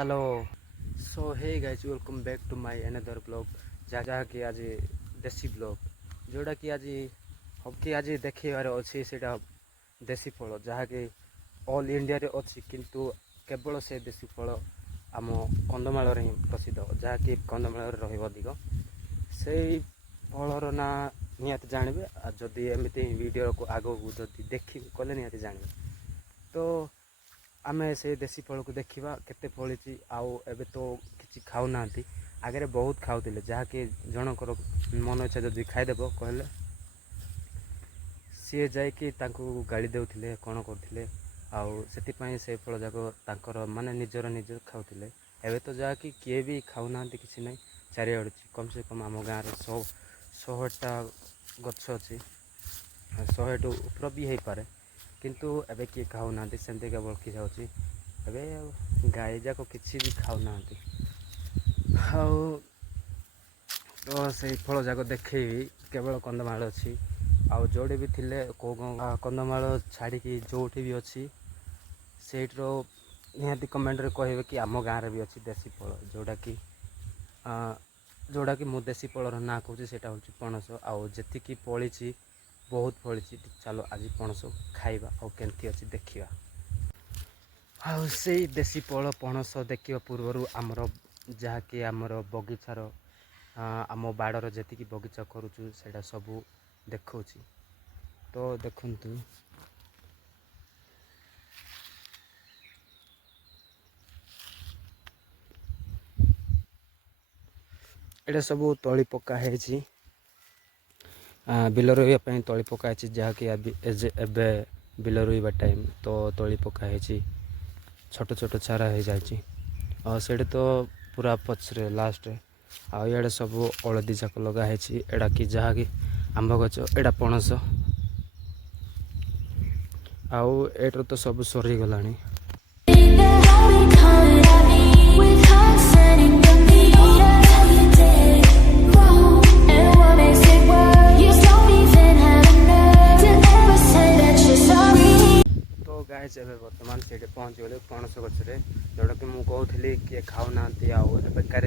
चलो so hey guys welcome back to my another blog जहाँ कि आज देसी ब्लॉग जोड़ा कि आज हकी आज देखार अच्छी से देसी फल जहाँकि ऑल इंडिया रे अच्छी किंतु केवल से देसी फल आम कंधमाल ही प्रसिद्ध जहाँकि कंधमाल रधिक से फलर ना निहाती जानवे जदि एमती वीडियो को आग को जदि देखी कले निहाती जानवे तो आमे से देसी फल को देखा केते फली आउ एबे तो किसी खाऊना आगे बहुत खाऊले जहाँकि जनकर मन इच्छा जब खाईदेव कहले सी जाकि गाड़ी देउथिले कौन करथिले आउ सेतिपई से फल जाक तांकर माने निजर निज खाऊथिले एबे तो जहाँकि किए भी खाऊना किसी ना चारिआड़ कम से कम आम गाँव में 100टा गछ अच्छी 100 टू ऊपर भी हो पारे किंतु एबे किए खाऊना सेमती केवल कि जाऊँगी एबे गाई जाक किसी भी खाऊना तो से फल जाक देखे केवल कंधमाल अच्छी आउ जोड़े भी थिले को कंधमाल छाड़ी जोटी भी अच्छी सेट्र निहाती कमेंट रे कहे कि आम गाँव में भी अच्छी देसी फल जोड़ा कि मु देसी फलर ना कहूँ से हूँ पणस आउ जी फली बहुत फली चलो आज पणस खाइबा आउ केमती अच्छी देखा आउ से देसी फल पणस देखा पूर्वर आमर जहाँकि आमर बगीचार आम बाड़र जी बगीचा करुचु से सबू देखा तो देखु एटा सब तली पकाई बिल रोईवाई तली पकाई जहाँकि एबे बिल रोईवा टाइम तो तली पकाई छोट छोट चारा हो जाए तो पूरा पछरे लास्ट आड़ सब हलदी जाक लगाई एटा कि जहाँकि आंब गच एटा पणस आउ एटर तो सब सरीगला गाइस एबे वर्तमान से पहुँची गले पणस गचरे जोटा कि मुझे कहूली किए खाऊना बेकार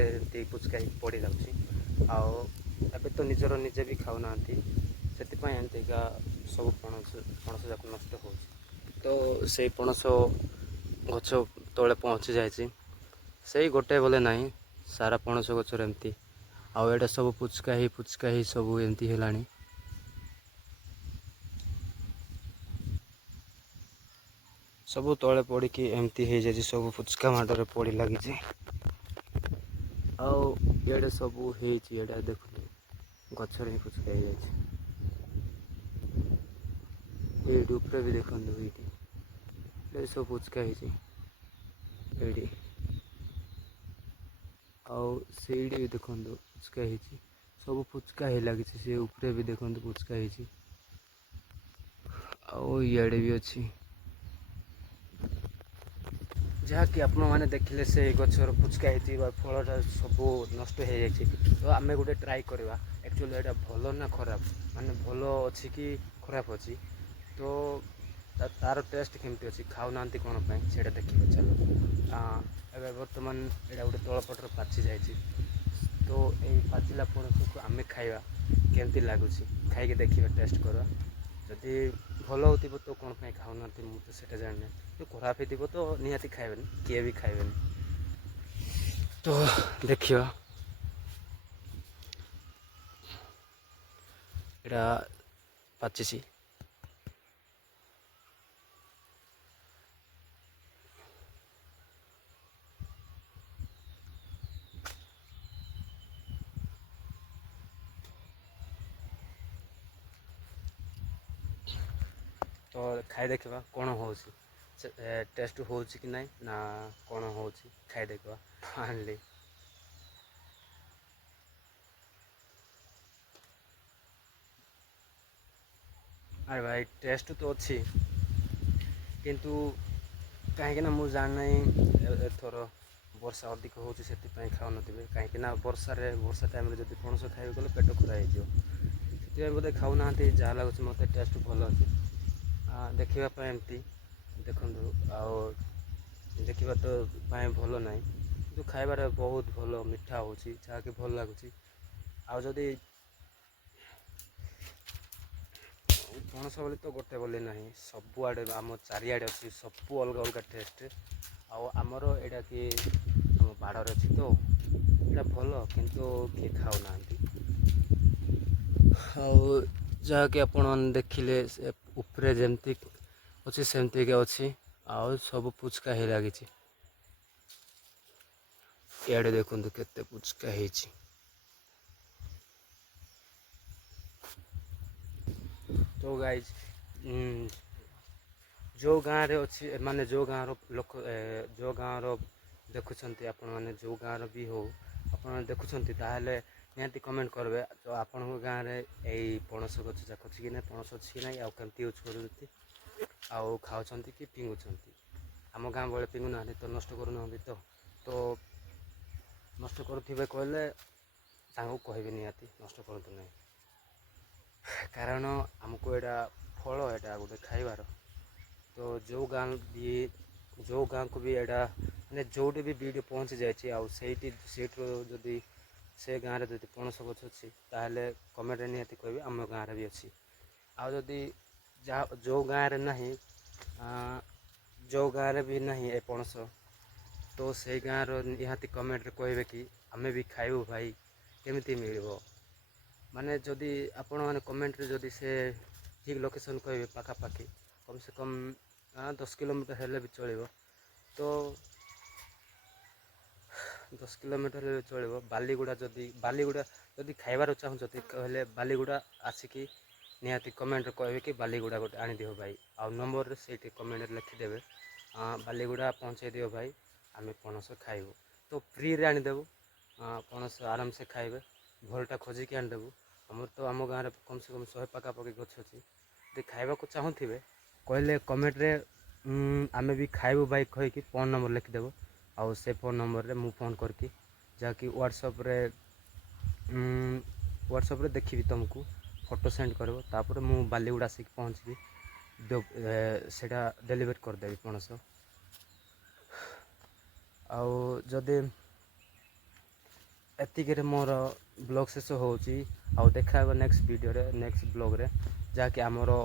पुचका पड़ जाऊँगी तो निजर निजे भी खाऊना से एमतीका सब पणस जाक नष्ट हो तो से पणस गछ तले पहुँची जाए से गोटे बोले ना सारा पणस गचर एमती आउ सब पुचका ही सब एमती है सब तले पड़ी एमती हो जाए सब पुचका माडर पड़ लगी आड़े सब होड़ा देख गचर ही पुचका हो जाए ऊपर भी देखो ये सब पुचका होड़ी आउ से भी देखो पुचका हो सब पुचका ही लगी से ऊपर भी देखो पुचका होड़े भी अच्छी जहाँकि आपण मैंने देखिले से गचर पुचका फलटा सब नष्ट हो जाए तो आम गोटे ट्राए करवा एक्चुअली यहाँ भल ना खराब माने भल अच्छी कि खराब अच्छी तो तार टेस्ट केमती अच्छी खाऊना कौन से देखिए चलो ए बर्तमान यहाँ गोटे तलपटर पाची जाए तो ये पाचिला पणस को आम खाइबा केमती लगुच खाई देखिए टेस्ट करवा जदि भल हो तो कौन खाऊना मुझे जाने तो खराब हो तो निहाती खाइबे किए भी खाइबे तो देखिए यहाँ पाची तो खाई देखा कौन हो टेस्ट हो कि नहीं ना कौन हो खाई देखा आनली अरे भाई टेस्ट तो अच्छी किंतु कहीं मुझे जान एथर वर्षा अधिक हो खाऊन कहीं वर्षा टाइम जब पणस खाइबे गले पेट खराब हो बोधे खाऊना जहाँ लगुच मत टेस्ट भल अच्छे देखापी एमती देखु देखा तो भल ना କିନ୍ତୁ ଖାଇବାରେ ବହୁତ ଭଲ ମିଠା ହେଉଛି, ଯାହାକି ଭଲ ଲାଗୁଛି। ଆଉ ଯଦି ପଣସ ବୋଲି ତ ଗୋଟେ ବୋଲି ନାହିଁ, ସବୁଆଡ଼େ ଆମ ଚାରିଆଡ଼େ ଅଛି, ସବୁ ଅଲଗା ଅଲଗା ଟେଷ୍ଟ। ଆଉ ଆମର ଏଇଟା କି ଆମ ବାଡ଼ରେ ଅଛି ତ ଏଇଟା ଭଲ, କିନ୍ତୁ କିଏ ଖାଉନାହାନ୍ତି। ଆଉ ଯାହାକି ଆପଣମାନେ ଦେଖିଲେ ସେ ଉପରେ ଯେମିତି ଅଛି ସେମିତିକା ଅଛି, ଆଉ ସବୁ ପୁଚକା ହେଇ ଲାଗିଛି। ଇଆଡ଼େ ଦେଖନ୍ତୁ କେତେ ପୁଚକା ହେଇଛି। ତ ଗାଇଜ୍ ଯେଉଁ ଗାଁରେ ଅଛି, ମାନେ ଯେଉଁ ଗାଁର ଲୋକ, ଯେଉଁ ଗାଁର ଦେଖୁଛନ୍ତି ଆପଣମାନେ, ଯେଉଁ ଗାଁର ବି ହଉ ଆପଣମାନେ ଦେଖୁଛନ୍ତି, ତାହେଲେ ନିହାତି କମେଣ୍ଟ କରିବେ ତ ଆପଣଙ୍କ ଗାଁରେ ଏଇ ପଣସ ଗଛ ଯାକ ଅଛି କି ନାହିଁ, ପଣସ ଅଛି କି ନାହିଁ, ଆଉ କେମିତି ୟୁଜ୍ କରୁଛନ୍ତି, ଆଉ ଖାଉଛନ୍ତି କି ପିଙ୍ଗୁଛନ୍ତି। ଆମ ଗାଁ ଭଳି ପିଙ୍ଗୁନାହାନ୍ତି ତ, ନଷ୍ଟ କରୁନାହାନ୍ତି ତ। ତ ନଷ୍ଟ କରୁଥିବେ କହିଲେ ତାଙ୍କୁ କହିବେ ନିହାତି ନଷ୍ଟ କରନ୍ତୁ ନାହିଁ। କାରଣ ଆମକୁ ଏଇଟା ଫଳ, ଏଇଟା ଗୋଟେ ଖାଇବାର। ତ ଯେଉଁ ଗାଁକୁ ବି ଏଇଟା ମାନେ ଯେଉଁଠି ବି ଭିଡ଼ିଓ ପହଞ୍ଚି ଯାଇଛି, ଆଉ ସେଇଠୁ ଯଦି ସେ ଗାଁରେ ଯଦି ପଣସ ଗଛ ଅଛି, ତାହେଲେ କମେଣ୍ଟରେ ନିହାତି କହିବେ ଆମ ଗାଁରେ ବି ଅଛି। ଆଉ ଯଦି ଯେଉଁ ଗାଁରେ ନାହିଁ, ଯେଉଁ ଗାଁରେ ବି ନାହିଁ ଏ ପଣସ, ତ ସେଇ ଗାଁର ନିହାତି କମେଣ୍ଟରେ କହିବେ କି ଆମେ ବି ଖାଇବୁ ଭାଇ, କେମିତି ମିଳିବ। ମାନେ ଯଦି ଆପଣମାନେ କମେଣ୍ଟରେ ଯଦି ସେ ଠିକ୍ ଲୋକେସନ୍ କହିବେ ପାଖାପାଖି, କମ୍ ସେ କମ୍ 10 କିଲୋମିଟର ହେଲେ ବି ଚଳିବ। ତ 10 କିଲୋମିଟର ହେଲେ ଚଳିବ। ବାଲିଗୁଡ଼ା ଯଦି ଖାଇବାକୁ ଚାହୁଁଛନ୍ତି କହିଲେ ବାଲିଗୁଡ଼ା ଆସିକି ନିହାତି କମେଣ୍ଟରେ କହିବେ କି ବାଲିଗୁଡ଼ା ଗୋଟେ ଆଣିଦିଅ ଭାଇ, ଆଉ ନମ୍ବରରେ ସେଇଠି କମେଣ୍ଟରେ ଲେଖିଦେବେ ବାଲିଗୁଡ଼ା ପହଞ୍ଚାଇ ଦିଅ ଭାଇ, ଆମେ ପଣସ ଖାଇବୁ। ତ ଫ୍ରିରେ ଆଣିଦେବୁ, ପଣସ ଆରାମସେ ଖାଇବେ, ଭଲଟା ଖୋଜିକି ଆଣିଦେବୁ। ଆମର ତ ଆମ ଗାଁରେ କମ୍ ସେ କମ୍ 100 ପାଖାପାଖି ଗଛ ଅଛି। ଯଦି ଖାଇବାକୁ ଚାହୁଁଥିବେ କହିଲେ କମେଣ୍ଟରେ ଆମେ ବି ଖାଇବୁ ଭାଇ କହିକି ଫୋନ୍ ନମ୍ବର ଲେଖିଦେବ। ଆଉ ସେ ଫୋନ୍ ନମ୍ବରରେ ମୁଁ ଫୋନ୍ କରିକି, ଯାହାକି ହ୍ୱାଟ୍ସଆପ୍ରେ ଦେଖିବି ତୁମକୁ ଫଟୋ ସେଣ୍ଡ କରିବ, ତାପରେ ମୁଁ ବାଲିଗୁଡ଼ା ଆସିକି ପହଞ୍ଚିବି, ସେଇଟା ଡେଲିଭରି କରିଦେବି ପଣସ। ଆଉ ଯଦି ଏତିକିରେ ମୋର ବ୍ଲଗ୍ ଶେଷ ହେଉଛି, ଆଉ ଦେଖା ହେବ ନେକ୍ସଟ ଭିଡ଼ିଓରେ, ନେକ୍ସଟ ବ୍ଲଗ୍ରେ, ଯାହାକି ଆମର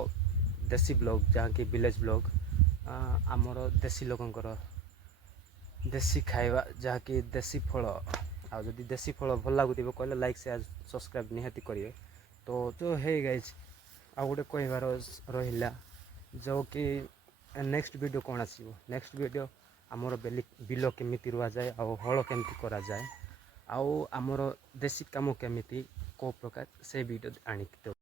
ଦେଶୀ ବ୍ଲଗ୍, ଯାହାକି ଭିଲେଜ୍ ବ୍ଲଗ୍, ଆମର ଦେଶୀ ଲୋକଙ୍କର ଦେଶୀ ଖାଇବା, ଯାହାକି ଦେଶୀ ଫଳ। ଆଉ ଯଦି ଦେଶୀ ଫଳ ଭଲ ଲାଗୁଥିବ କହିଲେ ଲାଇକ୍ ସେୟାର ସବସ୍କ୍ରାଇବ୍ ନିହାତି କରିବେ। ତ ହେଇ ଗାଇଜ୍, ଆଉ ଗୋଟେ କହିବାର ରହିଲା, ଯେଉଁ କି ନେକ୍ସଟ ଭିଡ଼ିଓ କ'ଣ ଆସିବ, ନେକ୍ସଟ ଭିଡ଼ିଓ ଆମର ବିଲ କେମିତି ରୁଆଯାଏ, ଆଉ ହଳ କେମିତି କରାଯାଏ, ଆଉ ଆମର ଦେଶୀ କାମ କେମିତି, କେଉଁ ପ୍ରକାର, ସେ ଭିଡ଼ିଓ ଆଣିକି ଦେବ।